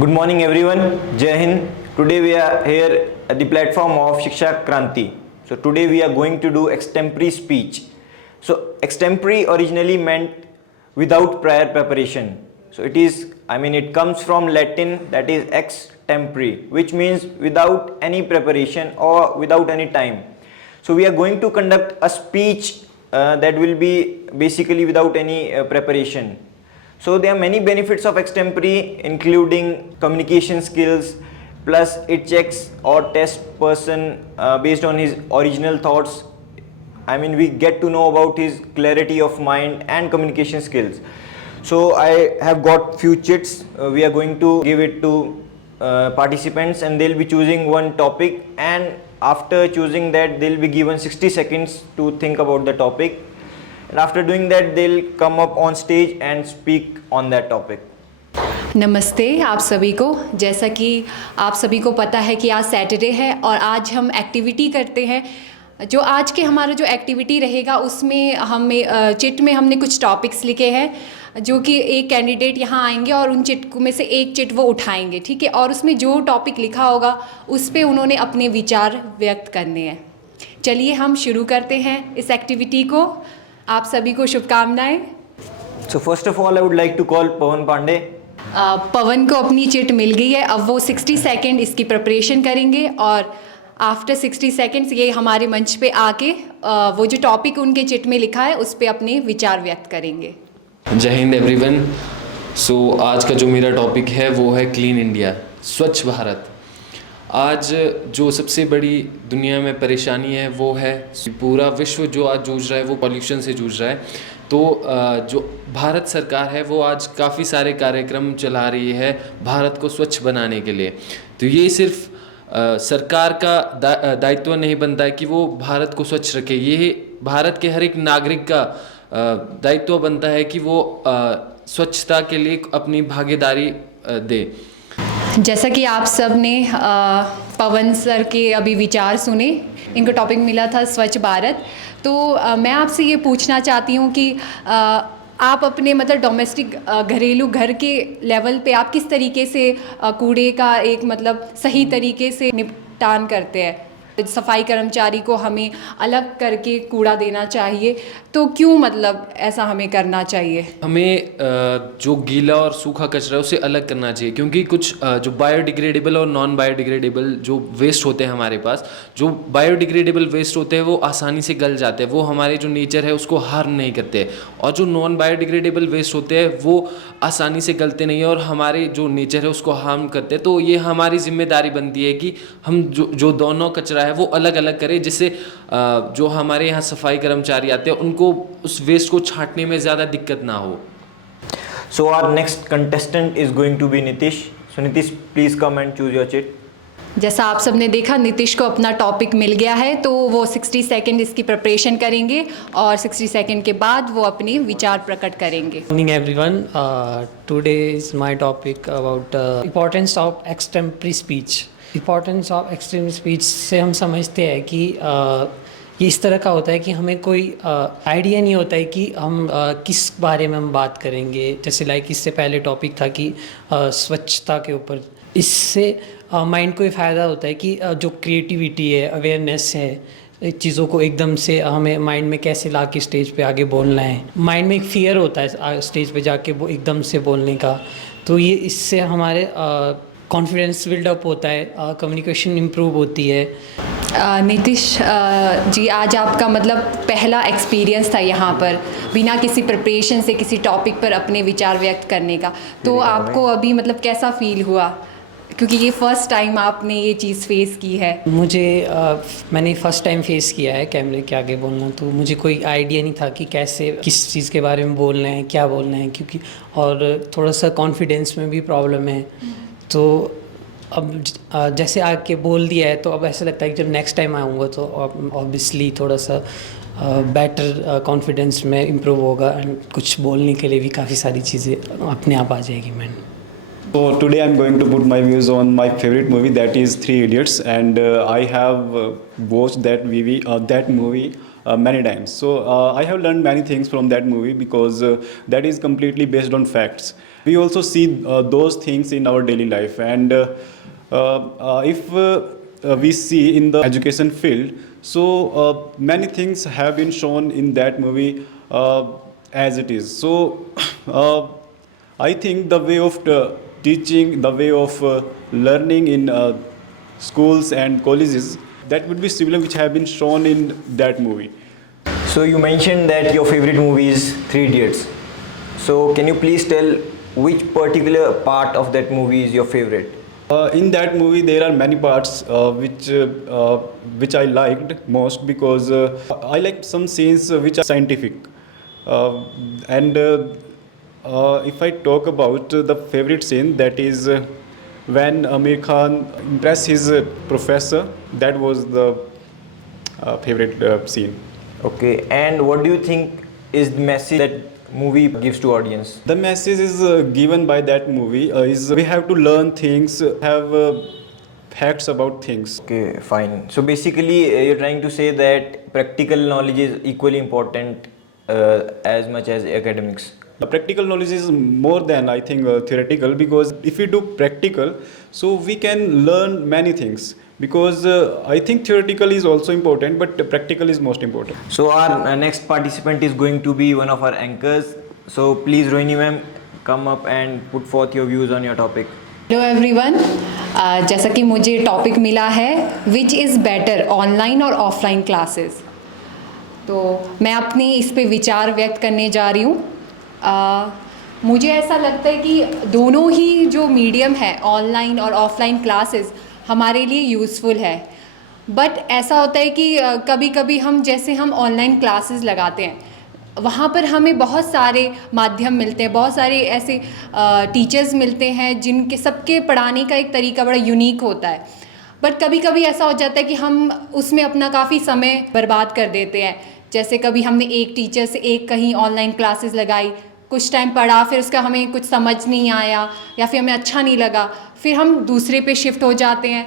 Good morning everyone, Jai Hind. Today we are here at the platform of Shiksha Kranti. So today we are going to do extempore speech. So extempore originally meant without prior preparation. So it comes from Latin, that is ex tempore, which means without any preparation or without any time. So we are going to conduct a speech that will be basically without any preparation. So there are many benefits of extempore, including communication skills, plus it checks or tests person based on his original thoughts. We get to know about his clarity of mind and communication skills. So I have got few chits. We are going to give it to participants, and they'll be choosing one topic, and after choosing that they'll be given 60 seconds to think about the topic, and after doing that they'll come up on stage and speak on that topic. नमस्ते आप सभी को। जैसा कि आप सभी को पता है कि आज सैटरडे है और आज हम एक्टिविटी करते हैं। जो आज के हमारा जो एक्टिविटी रहेगा उसमें हमें चिट में हमने कुछ टॉपिक्स लिखे हैं जो कि एक कैंडिडेट यहाँ आएंगे और उन चिट में से एक चिट वो उठाएंगे, ठीक है, और उसमें जो टॉपिक लिखा होगा उस पर उन्होंने अपने विचार व्यक्त करने हैं। चलिए हम शुरू करते हैं इस एक्टिविटी को। आप सभी को शुभकामनाएं। So first of all I would like to call Pawan Pandey. पवन को अपनी चिट मिल गई है। अब वो 60 सेकंड इसकी प्रिपरेशन करेंगे और आफ्टर 60 सेकंड्स ये हमारे मंच पे आके वो जो टॉपिक उनके चिट में लिखा है उस पर अपने विचार व्यक्त करेंगे। जय हिंद एवरीवन। सो आज का जो मेरा टॉपिक है वो है क्लीन इंडिया, स्वच्छ भारत। आज जो सबसे बड़ी दुनिया में परेशानी है वो है पूरा विश्व जो आज जूझ रहा है वो पॉल्यूशन से जूझ रहा है। तो जो भारत सरकार है वो आज काफ़ी सारे कार्यक्रम चला रही है भारत को स्वच्छ बनाने के लिए। तो ये सिर्फ सरकार का दायित्व नहीं बनता है कि वो भारत को स्वच्छ रखे, ये भारत के हर एक नागरिक का दायित्व बनता है कि वो स्वच्छता के लिए अपनी भागीदारी दे। जैसा कि आप सब ने पवन सर के अभी विचार सुने, इनको टॉपिक मिला था स्वच्छ भारत। तो मैं आपसे ये पूछना चाहती हूँ कि आप अपने मतलब डोमेस्टिक घरेलू घर के लेवल पे आप किस तरीके से कूड़े का एक मतलब सही तरीके से निपटान करते हैं। सफाई कर्मचारी को हमें अलग करके कूड़ा देना चाहिए, तो क्यों मतलब ऐसा हमें करना चाहिए? हमें जो गीला और सूखा कचरा है उसे अलग करना चाहिए, क्योंकि कुछ जो बायोडिग्रेडेबल और नॉन बायोडिग्रेडेबल जो वेस्ट होते हैं हमारे पास, जो बायोडिग्रेडेबल वेस्ट होते हैं वो आसानी से गल जाते हैं, वो हमारे जो नेचर है उसको हार्म नहीं करते, और जो नॉन बायोडिग्रेडेबल वेस्ट होते हैं वो आसानी से गलते नहीं और हमारे जो नेचर है उसको हार्म करते हैं। तो ये हमारी जिम्मेदारी बनती है कि हम जो दोनों कचरा है वो अलग अलग करें, जिससे जो हमारे यहाँ सफाई कर्मचारी आते हैं उनको उस वेस्ट को छांटने में ज़्यादा दिक्कत ना हो। So our next contestant is going to be Nitish. So Nitish, please come and choose your chit. जैसा आप सब ने देखा, नीतीश को अपना टॉपिक मिल गया है, तो वो 60 सेकंड इसकी प्रिपरेशन करेंगे और 60 सेकंड के बाद वो अपने विचार प्रकट करेंगे। Good morning everyone. Today is my topic about importance of extempore speech. Importance of extempore speech से हम समझते हैं कि ये इस तरह का होता है कि हमें कोई आइडिया नहीं होता है कि हम किस बारे में हम बात करेंगे। जैसे लाइक इससे पहले टॉपिक था कि स्वच्छता के ऊपर। इससे माइंड को ये फ़ायदा होता है कि जो क्रिएटिविटी है, अवेयरनेस है, चीज़ों को एकदम से हमें माइंड में कैसे ला के स्टेज पे आगे बोलना है। माइंड में एक फ़ियर होता है स्टेज पे जाके वो एकदम से बोलने का, तो ये इससे हमारे कॉन्फिडेंस बिल्डअप होता है, कम्युनिकेशन इम्प्रूव होती है। नीतीश जी, आज आपका मतलब पहला एक्सपीरियंस था यहाँ पर बिना किसी प्रिपरेशन से किसी टॉपिक पर अपने विचार व्यक्त करने का, तो आपको अभी मतलब कैसा फील हुआ, क्योंकि ये फर्स्ट टाइम आपने ये चीज़ फेस की है? मैंने फर्स्ट टाइम फेस किया है कैमरे के आगे बोलना, तो मुझे कोई आइडिया नहीं था कि कैसे किस चीज़ के बारे में बोलना है, क्या बोलना है, क्योंकि और थोड़ा सा कॉन्फिडेंस में भी प्रॉब्लम है। तो अब जैसे आके बोल दिया है तो अब ऐसा लगता है कि जब नेक्स्ट टाइम आऊँगा तो ऑब्वियसली थोड़ा सा बेटर कॉन्फिडेंस में इम्प्रूव होगा एंड कुछ बोलने के लिए भी काफ़ी सारी चीज़ें अपने आप आ जाएगी। मैं So today I'm going to put my views on my favorite movie, that is Three Idiots, and I have watched that movie many times. So I have learned many things from that movie because that is completely based on facts. we also see those things in our daily life. And if we see in the education field, so many things have been shown in that movie as it is. So I think the way of teaching, the way of learning in schools and colleges, that would be similar which have been shown in that movie. So you mentioned that your favorite movie is Three Idiots. So can you please tell which particular part of that movie is your favorite? In that movie, there are many parts which I liked most, because I liked some scenes which are scientific. And if I talk about the favorite scene, that is when Amir Khan impressed his professor. That was the favorite scene. Okay, and what do you think is the message that movie gives to audience? The message is given by that movie is we have to learn things, have facts about things. Okay, fine. So basically, you're trying to say that practical knowledge is equally important as much as academics. The practical knowledge is more than, I think, theoretical, because if we do practical, so we can learn many things. Because I think theoretical is also important, but practical is most important. So our next participant is going to be one of our anchors. So please, Rohini ma'am, come up and put forth your views on your topic. Hello everyone, जैसा कि मुझे topic मिला है which is better online और offline classes, तो मैं अपनी इस पे विचार व्यक्त करने जा रही हूँ। मुझे ऐसा लगता है कि दोनों ही जो मीडियम है ऑनलाइन और ऑफलाइन क्लासेस हमारे लिए यूज़फुल है, बट ऐसा होता है कि कभी कभी हम ऑनलाइन क्लासेस लगाते हैं, वहाँ पर हमें बहुत सारे माध्यम मिलते हैं, बहुत सारे ऐसे टीचर्स मिलते हैं जिनके सबके पढ़ाने का एक तरीका बड़ा यूनिक होता है, बट कभी कभी ऐसा हो जाता है कि हम उसमें अपना काफ़ी समय बर्बाद कर देते हैं। जैसे कभी हमने एक टीचर से एक कहीं ऑनलाइन क्लासेस लगाई, कुछ टाइम पढ़ा, फिर उसका हमें कुछ समझ नहीं आया या फिर हमें अच्छा नहीं लगा, फिर हम दूसरे पे शिफ्ट हो जाते हैं।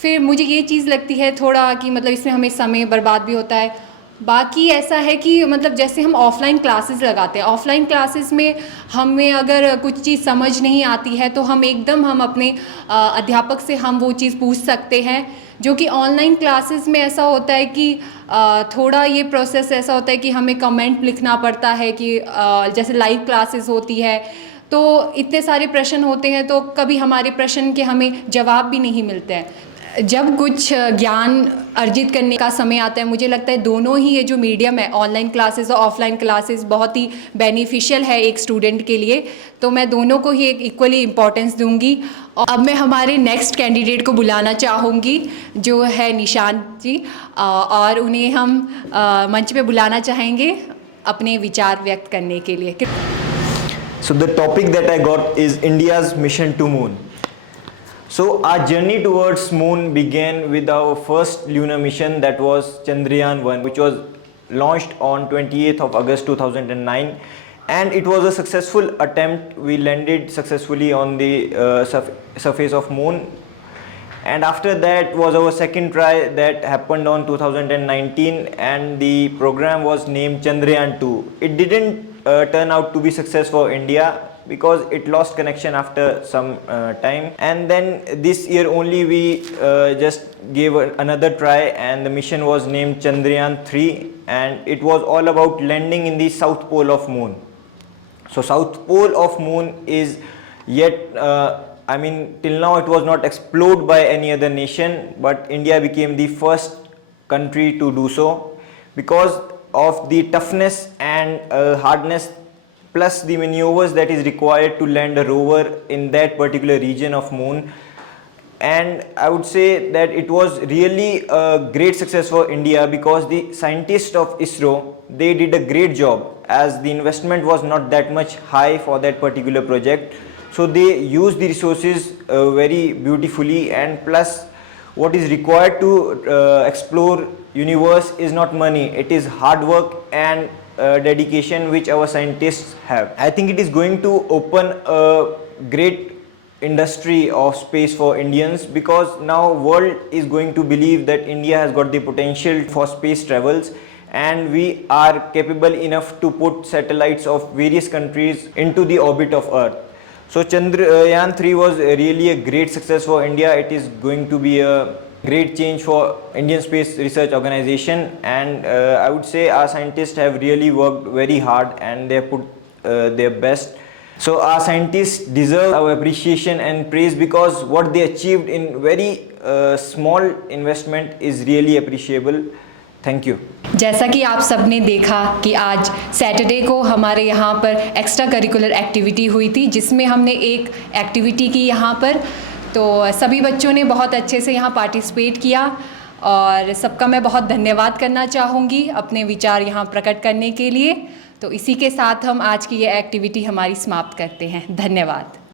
फिर मुझे ये चीज़ लगती है थोड़ा कि मतलब इसमें हमें समय बर्बाद भी होता है। बाकी ऐसा है कि मतलब जैसे हम ऑफ़लाइन क्लासेस लगाते हैं, ऑफ़लाइन क्लासेस में हमें अगर कुछ चीज़ समझ नहीं आती है तो हम अपने अध्यापक से हम वो चीज़ पूछ सकते हैं, जो कि ऑनलाइन क्लासेस में ऐसा होता है कि थोड़ा ये प्रोसेस ऐसा होता है कि हमें कमेंट लिखना पड़ता है कि जैसे लाइव क्लासेस होती है तो इतने सारे प्रश्न होते हैं, तो कभी हमारे प्रश्न के हमें जवाब भी नहीं मिलते हैं। जब कुछ ज्ञान अर्जित करने का समय आता है, मुझे लगता है दोनों ही ये जो मीडियम है ऑनलाइन क्लासेस और ऑफलाइन क्लासेस बहुत ही बेनिफिशियल है एक स्टूडेंट के लिए, तो मैं दोनों को ही एक इक्वली इम्पोर्टेंस दूंगी। और अब मैं हमारे नेक्स्ट कैंडिडेट को बुलाना चाहूँगी जो है निशांत जी, और उन्हें हम मंच पे बुलाना चाहेंगे अपने विचार व्यक्त करने के लिए। So the topic that I got is India's mission to moon. So our journey towards moon began with our first lunar mission, that was Chandrayaan-1, which was launched on 28th of August 2009, and it was a successful attempt. We landed successfully on the surface of moon, and after that was our second try that happened on 2019, and the program was named Chandrayaan-2. It didn't turn out to be success for India because it lost connection after some time, and then this year only we just gave another try, and the mission was named Chandrayaan-3, and it was all about landing in the south pole of moon. So south pole of moon is yet till now it was not explored by any other nation, but India became the first country to do so because of the toughness and hardness plus the maneuvers that is required to land a rover in that particular region of moon. And I would say that it was really a great success for India because the scientists of ISRO, they did a great job, as the investment was not that much high for that particular project. So they used the resources very beautifully, and plus what is required to explore universe is not money, it is hard work and dedication which our scientists have. I think it is going to open a great industry of space for Indians, because now world is going to believe that India has got the potential for space travels, and we are capable enough to put satellites of various countries into the orbit of Earth. So Chandrayaan 3 was really a great success for India. It is going to be a great change for Indian Space Research Organization, and I would say our scientists have really worked very hard and they have put their best. So our scientists deserve our appreciation and praise because what they achieved in very small investment is really appreciable. Thank you. जैसा कि आप सब ने देखा कि आज Saturday को हमारे यहाँ पर एक्स्ट्रा करिकुलर एक्टिविटी हुई थी, जिसमें हमने एक एक्टिविटी की यहाँ पर, तो सभी बच्चों ने बहुत अच्छे से यहाँ पार्टिसिपेट किया और सबका मैं बहुत धन्यवाद करना चाहूँगी अपने विचार यहाँ प्रकट करने के लिए। तो इसी के साथ हम आज की ये एक्टिविटी हमारी समाप्त करते हैं। धन्यवाद।